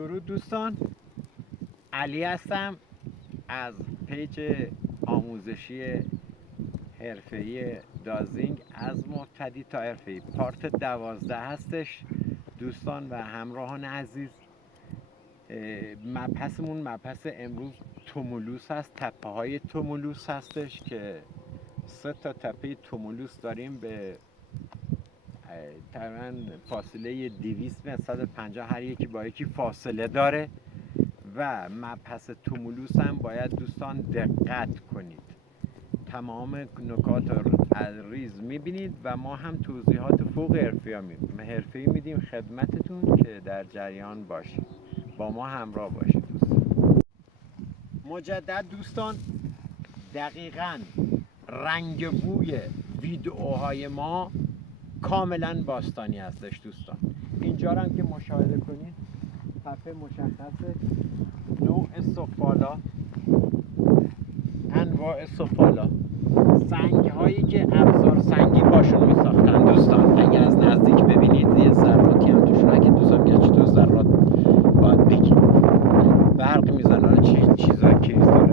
درود دوستان، علی هستم از پیج آموزشی حرفه‌ای دازینگ از مبتدی تا حرفه‌ای. پارت 12 هستش دوستان و همراهان عزیز. مبحثمون مبحث امروز تومولوس هست، تپه های تومولوس هستش که 3 تا تپه تومولوس داریم به تقریباً فاصله 200 متر 150 هر یکی با یکی فاصله داره و مبحث تومولوس هم باید دوستان دقت کنید. تمام نکات رو از ریز میبینید و ما هم توضیحات فوق حرفه‌ای میدیم خدمتتون که در جریان باشید، با ما همراه باشید دوستان. مجدد دوستان، دقیقاً رنگ بوی ویدئوهای ما کاملا باستانی هستش دوستان. اینجا هم که مشاهده کنید تپه مشخصه، نوع سفالا، انواع سفالا، سنگ هایی که ابزار سنگی باشون می ساختن دوستان. اگر از نزدیک ببینید یه ذراتی هم توشون که دوستان میگن چطور ذرات باید بگید برق میزنن چیزای کریستال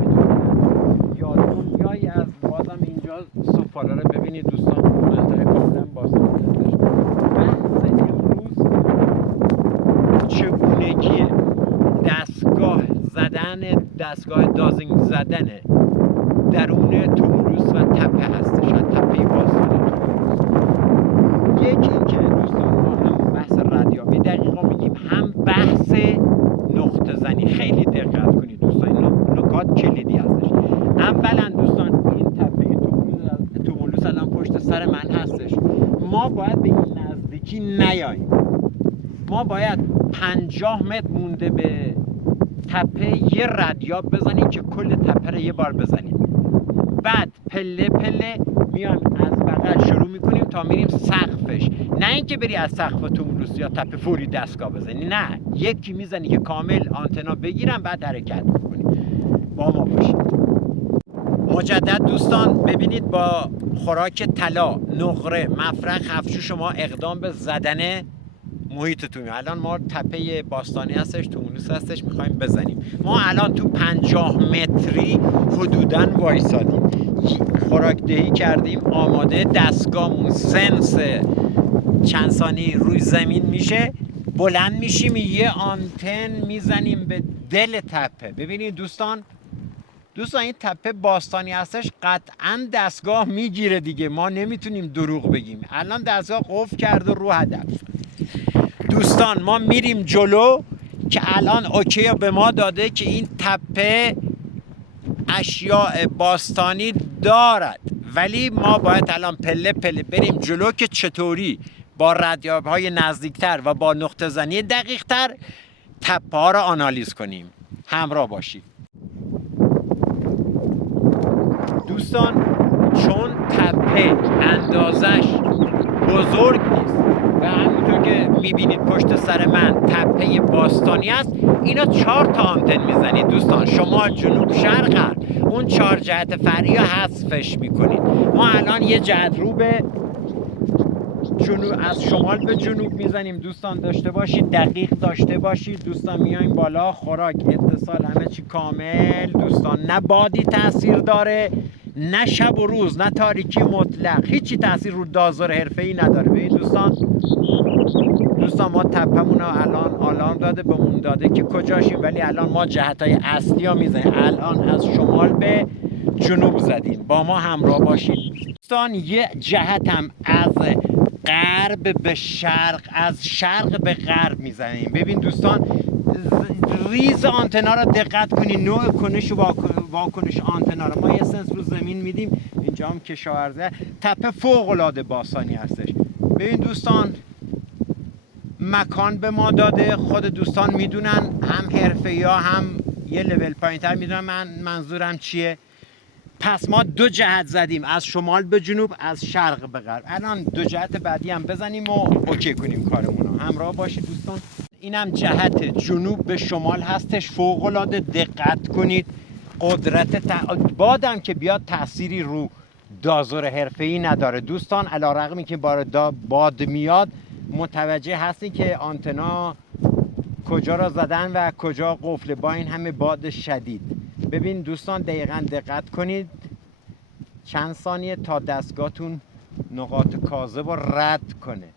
یا دنیایی از بازم اینجا سفالا رو ببینید دوستان. منطقه کاملا باستانی هستش. بحث امروز چگونگی دستگاه دازینگ زدن درون تومولوس و تپه هستش، تپه باستانی تومولوس. یکی این که دوستان ما هم بحث ردیابی دقیقا میگیم، هم بحث نقطه زنی. خیلی دقت کنید دوستان، این نکات کلیدی هستش. اولا دوستان این تپه تومولوس الان پشت سر من هستش. ما باید به این نزدیکی نیاییم. ما باید 50 متر مونده به تپه یه ردیاب بزنیم که کل تپه رو یه بار بزنیم. بعد پله پله میایم از بغل شروع میکنیم تا میریم سقفش. نه اینکه بری از سقف تومولوس یا تپه فوری دستگاه بزنی، نه، یکی میزنی که کامل آنتنا بگیرن بعد حرکت میکنی. با ما باشید. مجدد دوستان ببینید با خوراک طلا، نقره، مفرق، خفشو شما اقدام به زدن محیطتون. الان ما تپه باستانی هستش، تومولوس هستش، میخوایم بزنیم. ما الان تو 50 متری حدوداً وایسادیم، خوراک دهی کردیم، آماده. دستگاهمون سنس چند ثانیه روی زمین میشه، بلند میشیم، یه آنتن میزنیم به دل تپه. ببینید دوستان این تپه باستانی هستش، قطعاً دستگاه میگیره دیگه، ما نمیتونیم دروغ بگیم. الان دستگاه قفل کرده رو هدف. دوستان ما میریم جلو که الان اوکی به ما داده که این تپه اشیاء باستانی دارد، ولی ما باید الان پله پله بریم جلو که چطوری با ردیاب‌های نزدیکتر و با نقطه زنی دقیق‌تر تپه ها را آنالیز کنیم. همراه باشید دوستان. چون تپه اندازش بزرگ نیست و همونطور که میبینید پشت سر من تپه باستانی است، اینا 4 تا آنتن میزنید دوستان، شمال، جنوب، شرق، غرب. اون 4 جهت فرعی رو حذفش میکنید. ما الان یه جهت رو به جنوب، از شمال به جنوب میزنیم دوستان. داشته باشید، دقیق داشته باشید دوستان. میایم بالا، خوراک، اتصال، همه چی کامل دوستان. نه بادی تاثیر داره، نه شب و روز، نه تاریکی مطلق، هیچی تاثیر رو دازور حرفه‌ای نداره. ببین دوستان ما تپمون رو الان آلارم داده بهمون داده که کجاشیم، ولی الان ما جهت‌های اصلی ها میزنیم. الان از شمال به جنوب زدیم، با ما همراه باشید دوستان. یه جهت هم از غرب به شرق، از شرق به غرب میزنیم. ببین دوستان ریز آنتنا رو دقت کنید، نوع کنش و واکنش آنتنا رو. ما یه سنس رو زمین میدیم، اینجا هم کشاورزه. تپه فوق العاده باستانی هستش. ببین دوستان مکان به ما داده، خود دوستان میدونن، هم حرفه‌ای ها هم یه لول پایین‌تر میدونن منظورم چیه. پس ما 2 جهت زدیم، از شمال به جنوب، از شرق به غرب. الان 2 جهت بعدی هم بزنیم و اوکی کنیم کارمون. همراه باشید دوستان. اینم جهت جنوب به شمال هستش، فوق العاده دقت کنید. قدرت بادم که بیاد تأثیری رو دازور حرفه‌ای نداره دوستان. علی‌رغم اینکه باد میاد متوجه هستین که آنتنا کجا را زدن و کجا قفل با این همه باد شدید. ببین دوستان دقیقاً دقت کنید چند ثانیه تا دستگاهتون نقاط کاذب رو رد کنه.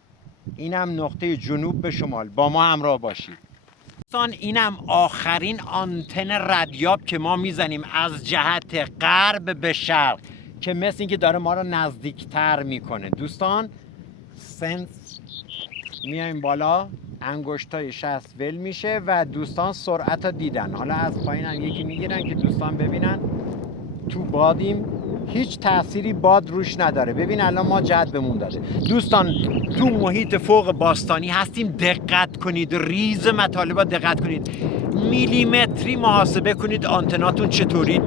اینم نقطه جنوب به شمال، با ما همراه باشید. دوستان اینم آخرین آنتن ردیاب که ما میزنیم از جهت غرب به شرق که مثل اینکه داره ما رو نزدیکتر میکنه. دوستان سنس میایم بالا، انگشتای 60 ول میشه و دوستان سرعت رو دیدن. حالا از پایین هم یکی میگیرن که دوستان ببینن تو بادیم، هیچ تأثیری باد روش نداره. ببین الان ما جهت بمون داده. دوستان تو محیط فوق باستانی هستیم، دقت کنید، ریز مطالبات دقت کنید، میلیمتری محاسبه کنید آنتناتون چطوری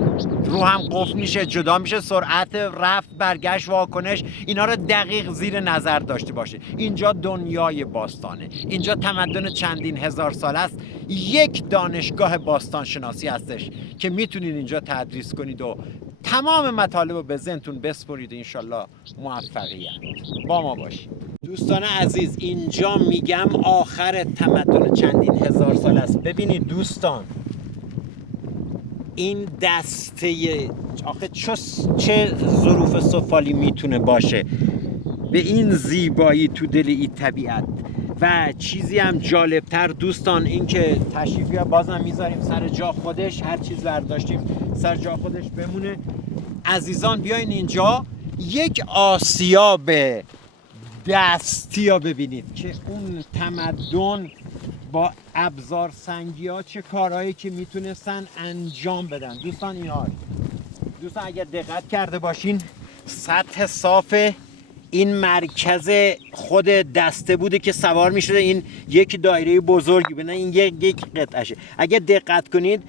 رو هم قفل میشه، جدا میشه، سرعت رفت برگشت واکنش اینا رو دقیق زیر نظر داشته باشه. اینجا دنیای باستانه، اینجا تمدن چندین هزار سال است. یک دانشگاه باستان شناسی هستش که میتونید اینجا تدریس کنید و تمام مطالب رو به ذهنتون بسپرید. انشالله موفقیت با ما باشید. دوستان عزیز اینجا میگم آخر تمدن چندین هزار سال است. ببینید دوستان این دسته آخه چه ظروف سفالی میتونه باشه به این زیبایی تو دل این طبیعت. و چیزی هم جالبتر دوستان این که تشریفی ها بازم میذاریم سر جا خودش، هر چیز برداشتیم سر جا خودش بمونه. عزیزان بیاین اینجا یک آسیاب دستی ها ببینید که اون تمدن با ابزار سنگی ها چه کارهایی که میتونستن انجام بدن. دوستان اینا دوستان اگر دقت کرده باشین سطح صاف این مرکز خود دسته بوده که سوار می شده. این یک دایره بزرگی بودن، این یک قطعشه. اگر دقت کنید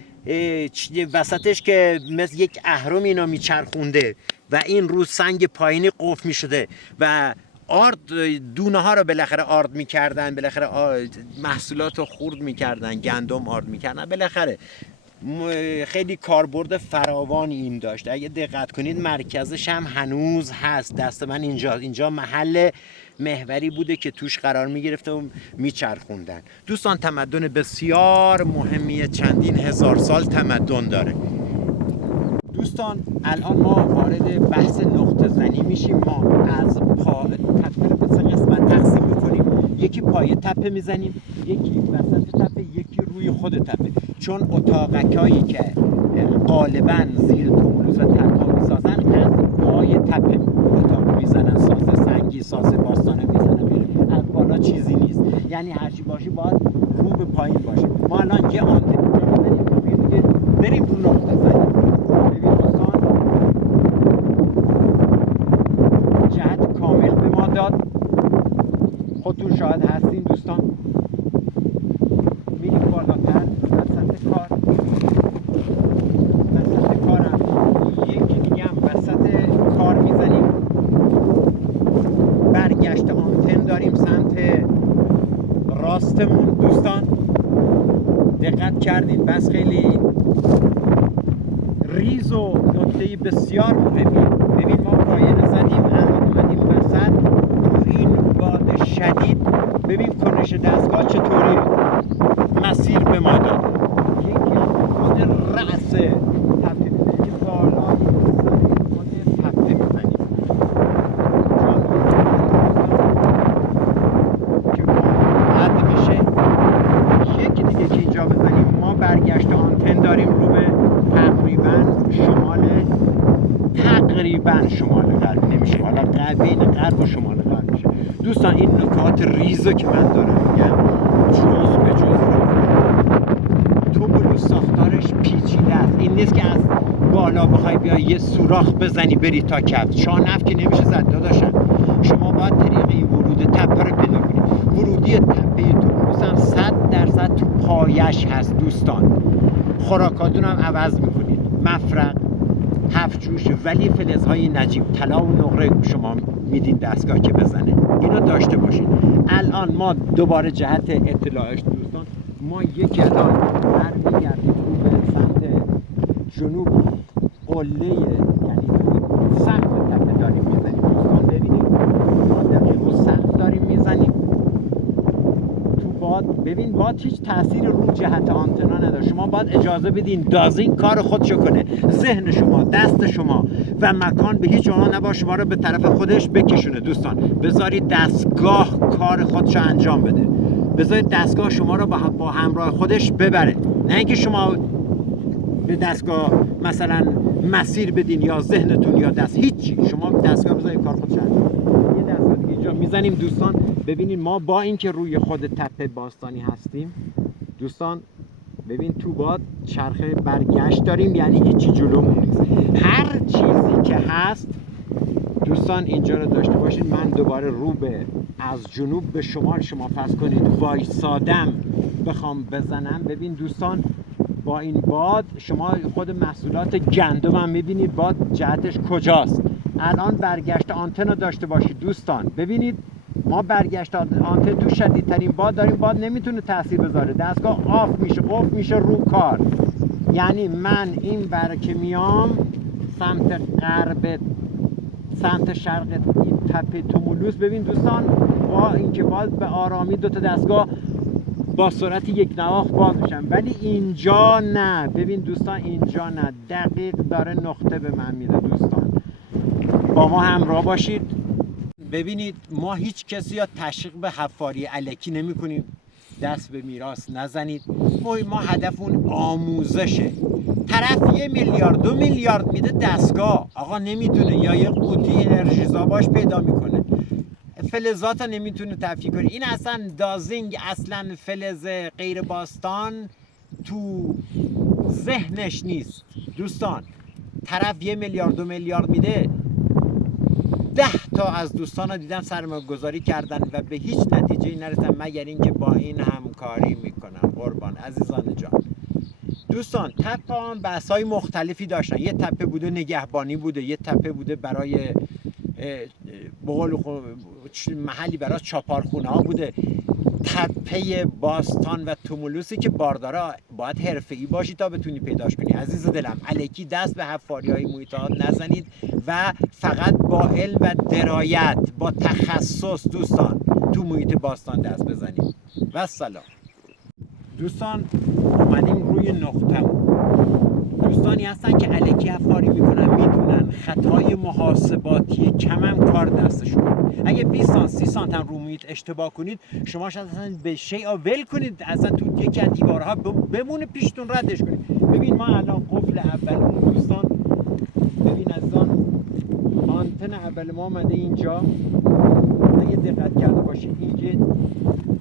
وسطش که مثل یک اهرم اینا میچرخونده و این رو سنگ پایینی قفل می شده و آرد دونه ها رو بالاخره آرد میکردن، بالاخره محصولات رو خورد میکردن، گندم آرد میکردن، بالاخره خیلی کاربرد فراوانی این داشت. اگه دقت کنید مرکزش هم هنوز هست. دست من اینجا محل محوری بوده که توش قرار میگرفته و میچرخوندن. دوستان تمدن بسیار مهمی چندین هزار سال تمدن داره. دوستان الان ما وارد بحث نقطه زنی میشیم. ما از تپه رو به 3 قسمت تقسیم میکنیم. یکی پای تپه میزنیم، یکی وسط تپه، یکی روی خود تپه. چون اتاقکایی که غالبا زیر تومولوس و تپه میسازن از پای تپه اتاق میزنن، ساز سنگی، ساز باستانه میزنن، از بالا چیزی نیست. یعنی هرچی باشه باید رو به پایین باشه. ما الان یه آنتن اینجا بزنیم، بریم رو نقطه زنی. ببین دوستان جهت کامل به ما داد، خودتون شاهد هستین دوستان. میریم بالاتر وسط کارم یکی دیگه هم وسط کار میزنیم. برگشت آنتن داریم سمت راستمون. دوستان دقت کردین بس خیلی ریز و نکته بسیار مهمی. ببین ما پایه زدیم، الان اومدیم وسط تو این باد شدید. ببین کنش دستگاه چطوری مسیر به ما داد. یکی هم خود رأس تپه میزنیم، بالا خود تپه میزنیم که رد میشه. یکی دیگه که اینجا بزنیم ما برگشت آنتن داریم رو به تقریبا شمال غرب نمیشه، حالا بین غرب و شمال غرب میشه. دوستان این نکات ریزو که من دارم میگم جز به جز تومولوس ساختارش پیچیده است. این نیست که از بالا بخوای بیای یه سوراخ بزنی بری تا کف. شانف که نمیشه زد داداشم. شما باید طریق ورود تپه رو پیدا کنید. ورودی تپه تومولوس هم 100% تو پایش هست دوستان. خوراکاتون هم عوض میکنید، مفرق، هفت جوش، ولی فلزهای نجیب طلا و نقره شما میدین دستگاه که بزنه. اینو داشته باشید. الان ما دوباره جهت اطلاعش دوستان ما یک الان برمیگردیم رو به سمت جنوب قله، یعنی سقف تپه داریم میزنیم. دوستان ببینید ما دقیق رو سقف داریم میزنیم تو باد. ببین باد هیچ تأثیری رو جهت آنتنا نداره. شما باید اجازه بدین دازینگ کار خودشو کنه. ذهن شما، دست شما و مکان به هیچ عنوان نباشه شما رو به طرف خودش بکشونه. دوستان بذارید دستگاه کار خودشو انجام بده، بذارید دستگاه شما رو با همراه خودش ببره، نه اینکه شما به دستگاه مثلا مسیر بدین یا ذهنتون یا دست، هیچی. شما دستگاه بذارید کار خودش انجام بده. یه دستگاه دیگه اینجا میزنیم دوستان. ببینید ما با اینکه روی خود تپه باستانی هستیم دوستان، ببین تو باد چرخه برگشت داریم، یعنی هیچی جلومون نیست. هر چیزی که هست دوستان اینجا رو داشته باشید. من دوباره رو به از جنوب به شمال شما فرض کنید وایسادم بخوام بزنم. ببین دوستان با این باد شما خود محصولات گندم هم میبینید باد جهتش کجاست. الان برگشت آنتن داشته باشید دوستان. ببینید ما برگشت آنتن تو شدیدترین باد داریم، باد نمیتونه تاثیر بذاره، دستگاه آف میشه، قفل میشه رو کار. یعنی من این بر که میام سمت غرب سمت شرق این تپه تومولوس، ببین دوستان با اینکه باز به آرامی دو تا دستگاه با سرعت یک نواخت باز میشن، ولی اینجا نه. ببین دوستان اینجا نه، دقیق داره نقطه به من میده. دوستان با ما همراه باشید. ببینید ما هیچ کسی یا تشویق به حفاری الکی نمی کنیم، دست به میراث نزنید. ما هدفمون آموزشه. طرف 1 میلیارد 2 میلیارد میده دستگاه، آقا نمیتونه، یا یه قوطی انرژیزا باش پیدا میکنه، فلزات ها نمیتونه تفکیک کنه. این اصلا دازینگ اصلا فلز غیر باستان تو ذهنش نیست دوستان. طرف 1 میلیارد 2 میلیارد میده، 10 تا از دوستان ها دیدم سرمایه گذاری کردن و به هیچ نتیجه نرسن مگر اینکه با این همکاری میکنن. قربان عزیزان جان. دوستان تپه هم بحث های مختلفی داشتن. یه تپه بوده نگهبانی بوده، یه تپه بوده برای محلی برای چاپارخونه ها بوده. تپه باستان و تومولوسی که بارداره باید حرفه‌ای باشی تا بتونی پیداش کنی. عزیز دلم الکی دست به حفاری های محیطات نزنید و فقط با علم و درایت با تخصص دوستان تو محیط باستان دست بزنید. و سلام دوستان. اومدیم روی نقطه. دوستانی هستن که الکی حفاری میکنن، میدونن خطای محاسباتی کمم کار دستشون. اگه 20 سانت 30 سانت هم رو محیط اشتباه کنید شما شاید اصلا به شیء ول کنید، اصلا تو یکی از دیوارها بمونه پیشتون ردش کنید. ببین ما الان قفل اولمون دوستان، ببین عزیزان آنتن اول ما اومده اینجا. اگه دقت کرده باشید اینجا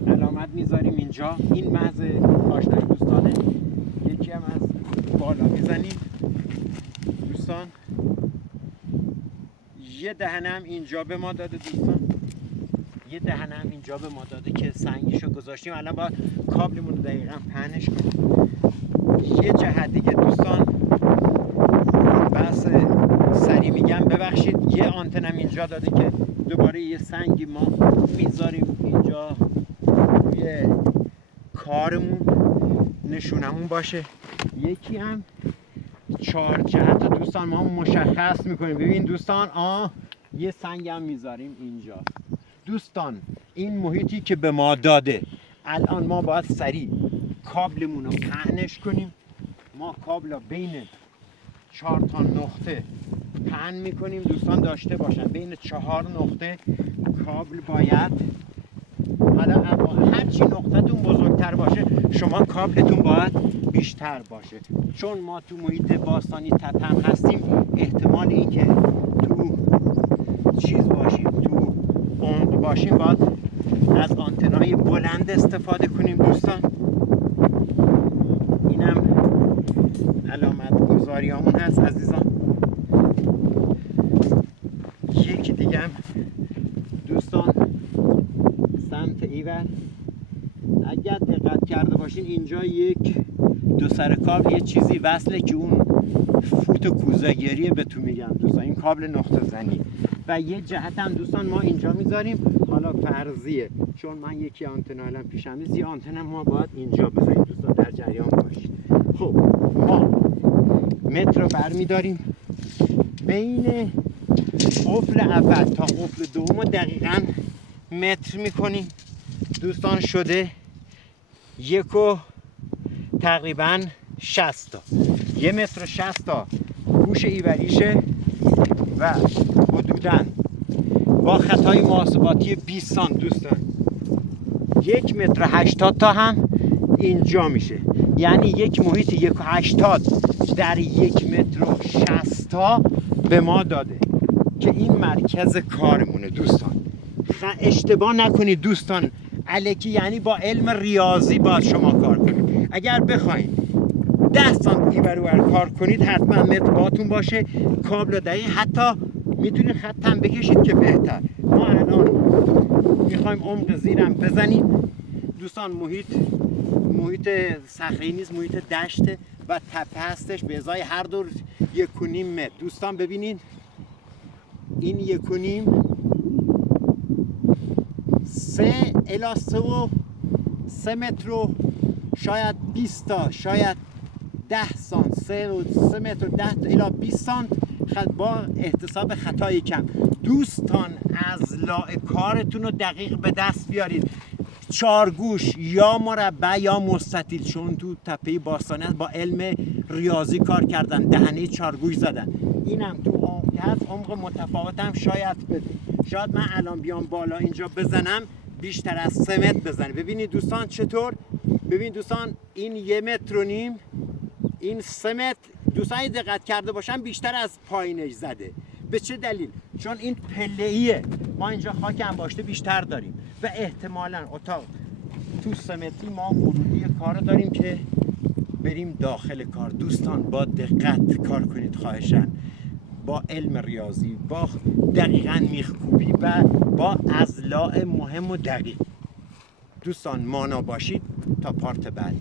علامت میذاریم اینجا، این محض آشنایی دوستانه. یکی هم از بالا میزنیم دوستان. یه دهنم اینجا به ما داده دوستان، یه دهنم اینجا به ما داده که سنگیشو گذاشتیم. الان باید کابلمون رو دقیقا پهنش کنیم. یه جهت دیگه دوستان بس سری میگم ببخشید، یه آنتنم اینجا داده که دوباره یه سنگی ما میذاریم اینجا روی کارمون نشونمون باشه. یکی هم 4 جهت دوستان ما مشخص میکنیم. ببین دوستان یه سنگ هم میذاریم اینجا. دوستان این محیطی که به ما داده، الان ما باید سریع کابلمون رو پهنش کنیم. ما کابل بین 4 تا نقطه پهن میکنیم دوستان، داشته باشن بین 4 نقطه کابل باید. حالا هرچی نقطه‌تون بزرگتر باشه شما کابلتون باید بیشتر باشه، چون ما تو محیط باستانی تپه هم هستیم. احتمال این که تو چیز باشیم، تو عمق باشیم، باید از آنتنای بلند استفاده کنیم دوستان. اینم علامت گذاریامون هست عزیزان. یکی دیگه هم دوستان سمت ایول اگر دقت کرده باشین اینجا یک دو سر کابل یه چیزی وصله که اون فوت کوزه‌گریه به تو میگم دوستان، این کابل نقطه زنی. و یه جهت هم دوستان ما اینجا میذاریم، حالا فرضیه چون من یکی آنتنا الان پیشم نیست، یه آنتنا ما باید اینجا بذاریم دوستان، در جریان باشید. خب ما متر رو برمیداریم بین قفل اول تا قفل دوم دقیقاً متر میکنیم دوستان. شده تقریبا 60 تا 1 متر و 60 تا گوش ایوریشه و حدوداً با خطای محاسباتی 20 سانت دوستان 1 متر و 80 تا هم اینجا میشه. یعنی یک محیط 1.80 در 1 متر و 60 تا به ما داده که این مرکز کارمونه دوستان. اشتباه نکنید دوستان، الکی یعنی با علم ریاضی باید شما کار کنید. اگر بخواید 10 سانت اینور اونور کار کنید حتما متر باتون باشه، کابل دقیق، حتی میتونید خط هم بکشید که بهتر. ما الان میخوایم عمق زیرم بزنیم دوستان. محیط صخره‌ای نیست، محیط دشته و تپه هستش به ازای هر دور 1.5 متر. دوستان ببینید این 1.5 3 الی 3 متر و شاید 20 تا شاید 10 سانت 3 متر و 10 الی 20 سانت با احتساب خطای کم. دوستان اضلاع کارتون رو دقیق به دست بیارید. چارگوش یا مربع یا مستطیل، چون تو تپه باستانی با علم ریاضی کار کردن، دهنه چارگوش زدن. اینم تو عمق متفاوت هم شاید بده. شاید من الان بیام بالا اینجا بزنم بیشتر از 3 متر بزنه. ببینید دوستان چطور؟ ببینید دوستان این 1.5 متر، این 3 متر. دوستان دقت کرده باشن بیشتر از پایینش زده. به چه دلیل؟ چون این پله‌ایه، ما اینجا خاک انباشته بیشتر داریم و احتمالاً اتاق تو 3 متری ما ورودی کار داریم که بریم داخل کار. دوستان با دقت کار کنید خواهشاً، با علم ریاضی، با دقیقاً میخکوبی و با اضلاع مهم و دقیق. دوستان مانا باشید تا پارت بعد.